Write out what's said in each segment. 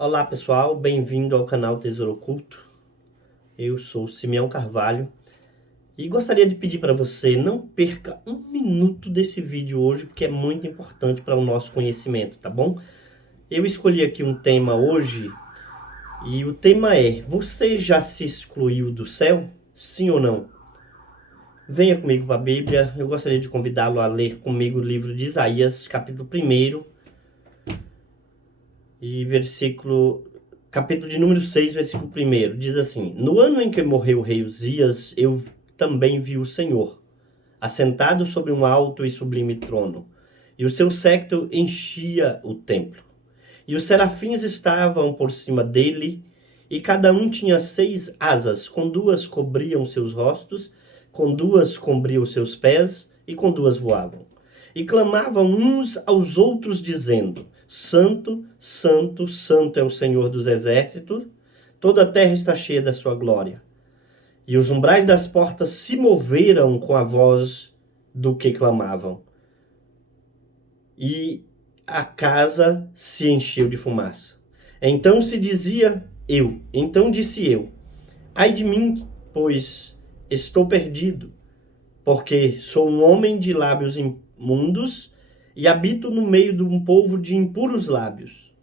Olá pessoal, bem-vindo ao canal Tesouro Oculto. Eu sou Simeão Carvalho e gostaria de pedir para você não perca um minuto desse vídeo hoje, porque é muito importante para o nosso conhecimento, tá bom? Eu escolhi aqui um tema hoje e o tema é: você já se excluiu do céu? Sim ou não? Venha comigo para a Bíblia. Eu gostaria de convidá-lo a ler comigo o livro de Isaías, capítulo 1 e capítulo de número 6, versículo 1, diz assim: No ano em que morreu o rei Uzias, eu também vi o Senhor, assentado sobre um alto e sublime trono, e o seu séquito enchia o templo. E os serafins estavam por cima dele, e cada um tinha 6 asas, com 2 cobriam seus rostos, com 2 cobriam seus pés, e com 2 voavam. E clamavam uns aos outros, dizendo: Santo, Santo, Santo é o Senhor dos exércitos, toda a terra está cheia da sua glória. E os umbrais das portas se moveram com a voz do que clamavam. E a casa se encheu de fumaça. Então disse eu, ai de mim, pois estou perdido, porque sou um homem de lábios imundos e habito no meio de um povo de impuros lábios.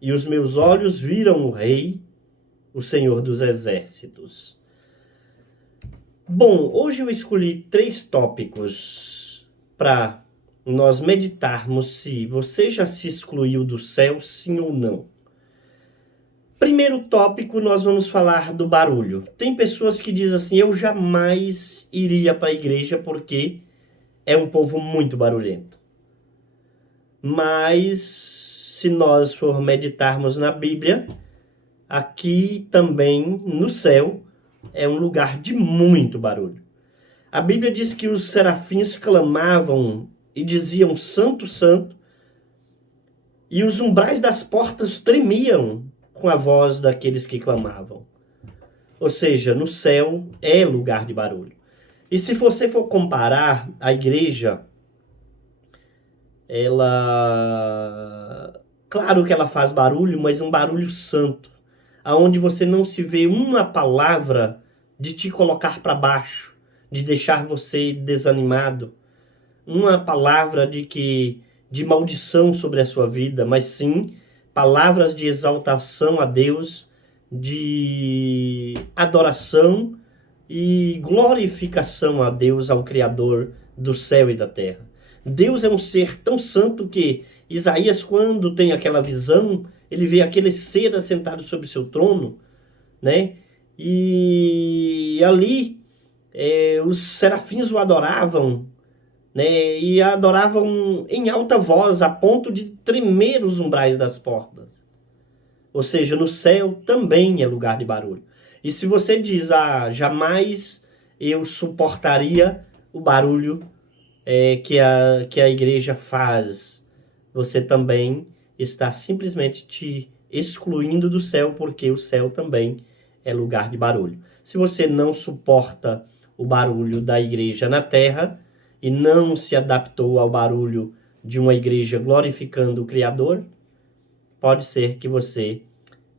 E os meus olhos viram o Rei, o Senhor dos exércitos. Bom, hoje eu escolhi 3 tópicos para nós meditarmos se você já se excluiu do céu, sim ou não. Primeiro tópico, nós vamos falar do barulho. Tem pessoas que dizem assim: eu jamais iria para a igreja porque é um povo muito barulhento. Mas, se nós for meditarmos na Bíblia, aqui também no céu é um lugar de muito barulho. A Bíblia diz que os serafins clamavam e diziam: Santo, Santo, e os umbrais das portas tremiam com a voz daqueles que clamavam. Ou seja, no céu é lugar de barulho. E se você for comparar a igreja, claro que ela faz barulho, mas um barulho santo, aonde você não se vê uma palavra de te colocar para baixo, de deixar você desanimado, uma palavra de maldição sobre a sua vida, mas sim palavras de exaltação a Deus, de adoração e glorificação a Deus, ao Criador do céu e da terra. Deus é um ser tão santo que Isaías, quando tem aquela visão, ele vê aquele ser assentado sobre seu trono, né? E ali os serafins o adoravam, né? E adoravam em alta voz, a ponto de tremer os umbrais das portas. Ou seja, no céu também é lugar de barulho. E se você diz: jamais eu suportaria o barulho que a igreja faz, você também está simplesmente te excluindo do céu, porque o céu também é lugar de barulho. Se você não suporta o barulho da igreja na terra e não se adaptou ao barulho de uma igreja glorificando o Criador, pode ser que você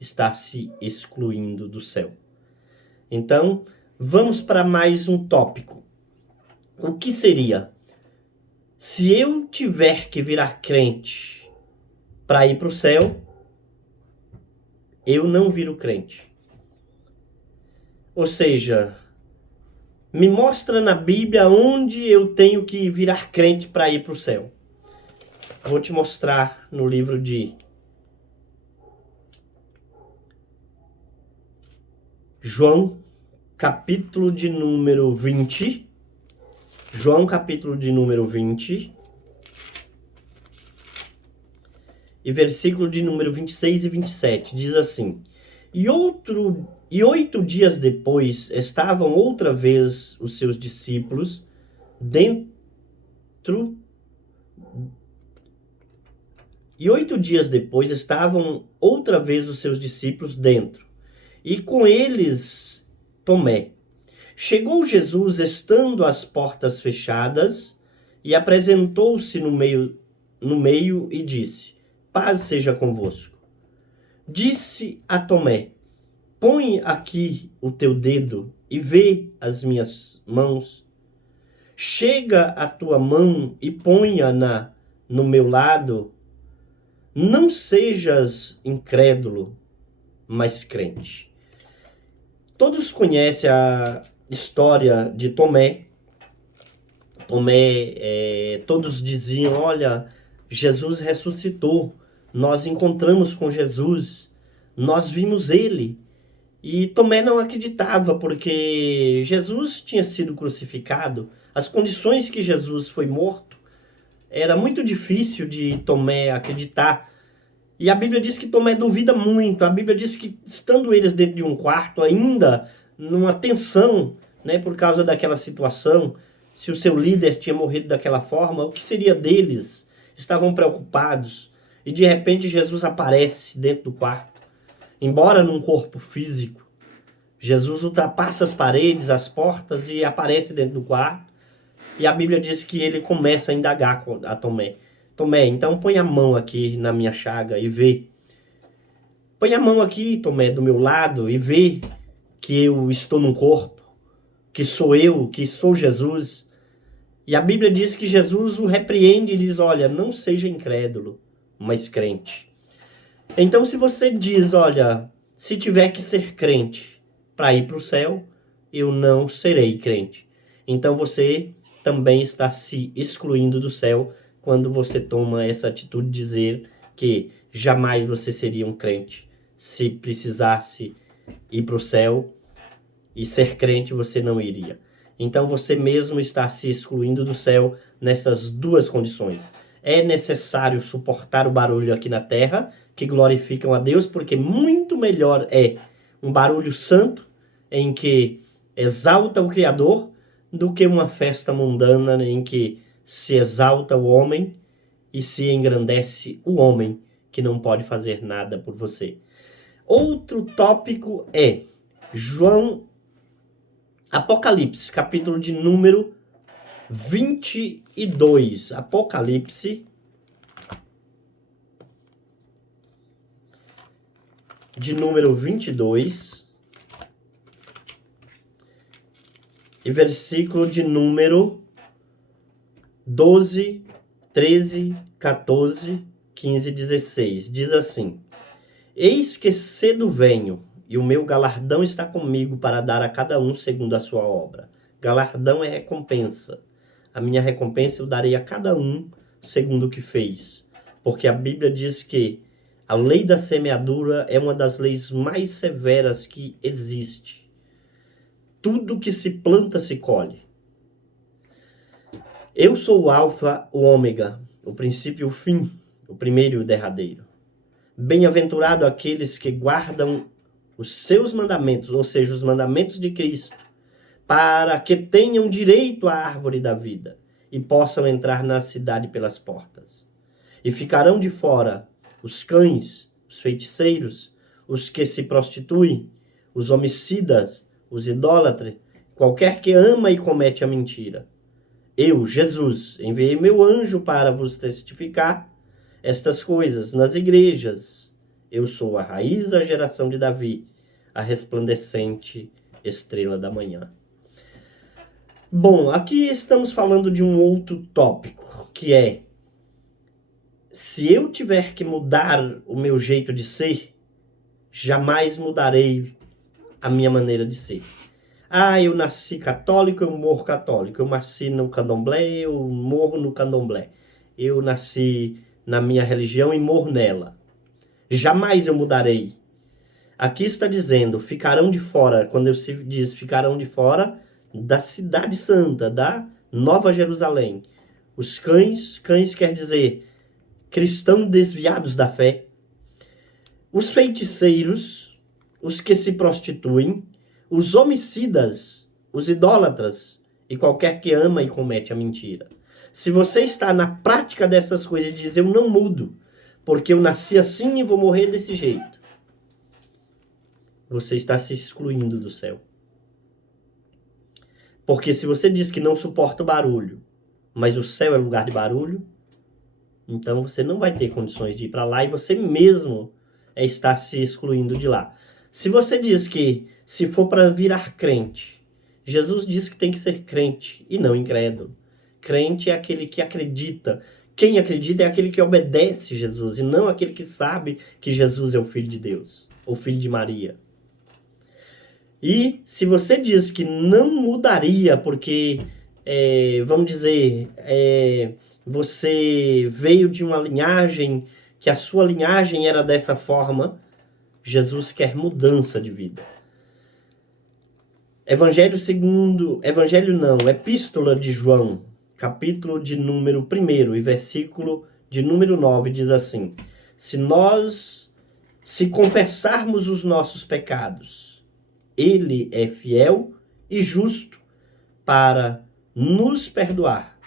está se excluindo do céu. Então, vamos para mais um tópico. O que seria? Se eu tiver que virar crente para ir para o céu, eu não viro crente. Ou seja, me mostra na Bíblia onde eu tenho que virar crente para ir para o céu. Vou te mostrar no livro de João, capítulo de número 20. João, capítulo de número 20. E versículo de número 26 e 27. Diz assim: E 8 dias depois estavam outra vez os seus discípulos dentro. E 8 dias depois estavam outra vez os seus discípulos dentro, e com eles Tomé. Chegou Jesus, estando as portas fechadas, e apresentou-se no meio e disse: Paz seja convosco. Disse a Tomé: põe aqui o teu dedo e vê as minhas mãos. Chega a tua mão e ponha no meu lado. Não sejas incrédulo, mas crente. Todos conhecem a história de Tomé. Tomé, todos diziam: olha, Jesus ressuscitou, nós encontramos com Jesus, nós vimos ele. E Tomé não acreditava, porque Jesus tinha sido crucificado, as condições que Jesus foi morto, era muito difícil de Tomé acreditar. E a Bíblia diz que Tomé duvida muito. A Bíblia diz que, estando eles dentro de um quarto, ainda numa tensão, né, por causa daquela situação, se o seu líder tinha morrido daquela forma, o que seria deles? Estavam preocupados. E de repente Jesus aparece dentro do quarto, embora num corpo físico. Jesus ultrapassa as paredes, as portas e aparece dentro do quarto. E a Bíblia diz que ele começa a indagar a Tomé. Tomé, então põe a mão aqui na minha chaga e vê. Põe a mão aqui, Tomé, do meu lado e vê que eu estou num corpo, que sou eu, que sou Jesus. E a Bíblia diz que Jesus o repreende e diz: olha, não seja incrédulo, mas crente. Então, se você diz: olha, se tiver que ser crente para ir para o céu, eu não serei crente. Então você também está se excluindo do céu quando você toma essa atitude de dizer que jamais você seria um crente. Se precisasse ir para o céu e ser crente, você não iria. Então você mesmo está se excluindo do céu nessas duas condições. É necessário suportar o barulho aqui na terra, que glorificam a Deus, porque muito melhor é um barulho santo, em que exalta o Criador, do que uma festa mundana em que se exalta o homem e se engrandece o homem, que não pode fazer nada por você. Outro tópico é Apocalipse, capítulo de número 22. Apocalipse, de número 22. E versículo de número 12, 13, 14, 15 e 16. Diz assim: eis que cedo venho, e o meu galardão está comigo para dar a cada um segundo a sua obra. Galardão é recompensa. A minha recompensa eu darei a cada um segundo o que fez. Porque a Bíblia diz que a lei da semeadura é uma das leis mais severas que existe. Tudo que se planta se colhe. Eu sou o alfa, o ômega, o princípio e o fim, o primeiro e o derradeiro. Bem-aventurado aqueles que guardam os seus mandamentos, ou seja, os mandamentos de Cristo, para que tenham direito à árvore da vida e possam entrar na cidade pelas portas. E ficarão de fora os cães, os feiticeiros, os que se prostituem, os homicidas, os idólatras, qualquer que ama e comete a mentira. Eu, Jesus, enviei meu anjo para vos testificar estas coisas nas igrejas. Eu sou a raiz da geração de Davi, a resplandecente estrela da manhã. Bom, aqui estamos falando de um outro tópico, que é: se eu tiver que mudar o meu jeito de ser, jamais mudarei a minha maneira de ser. Ah, eu nasci católico, eu morro católico. Eu nasci no candomblé, eu morro no candomblé. Eu nasci na minha religião e morro nela. Jamais eu mudarei. Aqui está dizendo, ficarão de fora, quando se diz ficarão de fora da cidade santa, da Nova Jerusalém. Os cães quer dizer cristãos desviados da fé. Os feiticeiros, os que se prostituem, os homicidas, os idólatras e qualquer que ama e comete a mentira. Se você está na prática dessas coisas e diz, eu não mudo, porque eu nasci assim e vou morrer desse jeito, você está se excluindo do céu. Porque se você diz que não suporta o barulho, mas o céu é lugar de barulho, então você não vai ter condições de ir para lá e você mesmo é estar se excluindo de lá. Se você diz que se for para virar crente, Jesus diz que tem que ser crente e não incrédulo. Crente é aquele que acredita. Quem acredita é aquele que obedece Jesus e não aquele que sabe que Jesus é o Filho de Deus, o Filho de Maria. E se você diz que não mudaria porque, vamos dizer, você veio de uma linhagem, que a sua linhagem era dessa forma, Jesus quer mudança de vida. Epístola de João, capítulo de número 1 e versículo de número 9 diz assim: se confessarmos os nossos pecados, Ele é fiel e justo para nos perdoar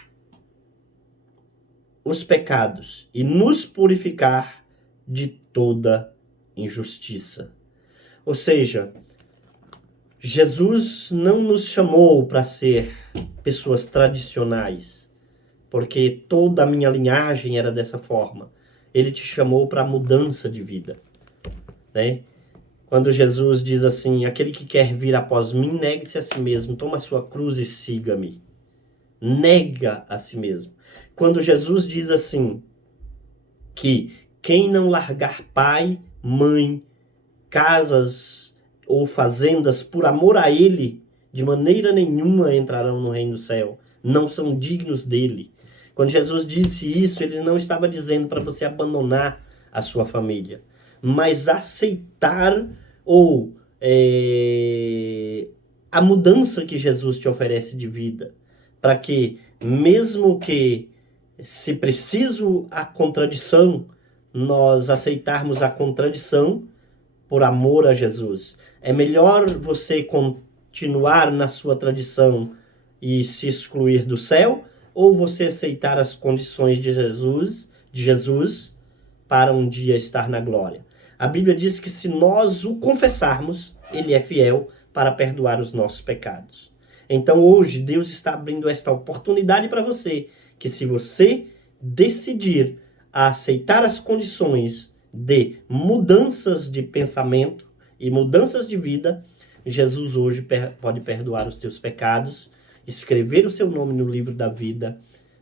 os pecados e nos purificar de toda injustiça. Ou seja, Jesus não nos chamou para ser pessoas tradicionais, porque toda a minha linhagem era dessa forma. Ele te chamou para mudança de vida, né? Quando Jesus diz assim, aquele que quer vir após mim, negue-se a si mesmo, toma a sua cruz e siga-me. Nega a si mesmo. Quando Jesus diz assim, que quem não largar pai, mãe, casas ou fazendas por amor a ele, de maneira nenhuma entrarão no reino do céu. Não são dignos dele. Quando Jesus disse isso, ele não estava dizendo para você abandonar a sua família, mas aceitar a mudança que Jesus te oferece de vida, para que, mesmo que se preciso a contradição, nós aceitarmos a contradição por amor a Jesus. É melhor você continuar na sua tradição e se excluir do céu, ou você aceitar as condições de Jesus para um dia estar na glória. A Bíblia diz que se nós o confessarmos, ele é fiel para perdoar os nossos pecados. Então hoje Deus está abrindo esta oportunidade para você, que se você decidir a aceitar as condições de mudanças de pensamento e mudanças de vida, Jesus hoje pode perdoar os teus pecados, escrever o seu nome no livro da vida,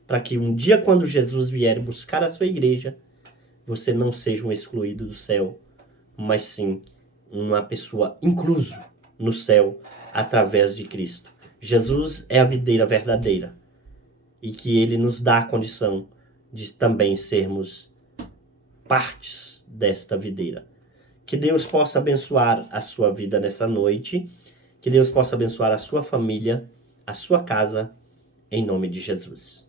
para que um dia, quando Jesus vier buscar a sua igreja, você não seja um excluído do céu, mas sim uma pessoa incluso no céu através de Cristo. Jesus é a videira verdadeira e que ele nos dá a condição de também sermos partes desta videira. Que Deus possa abençoar a sua vida nessa noite, que Deus possa abençoar a sua família, a sua casa, em nome de Jesus.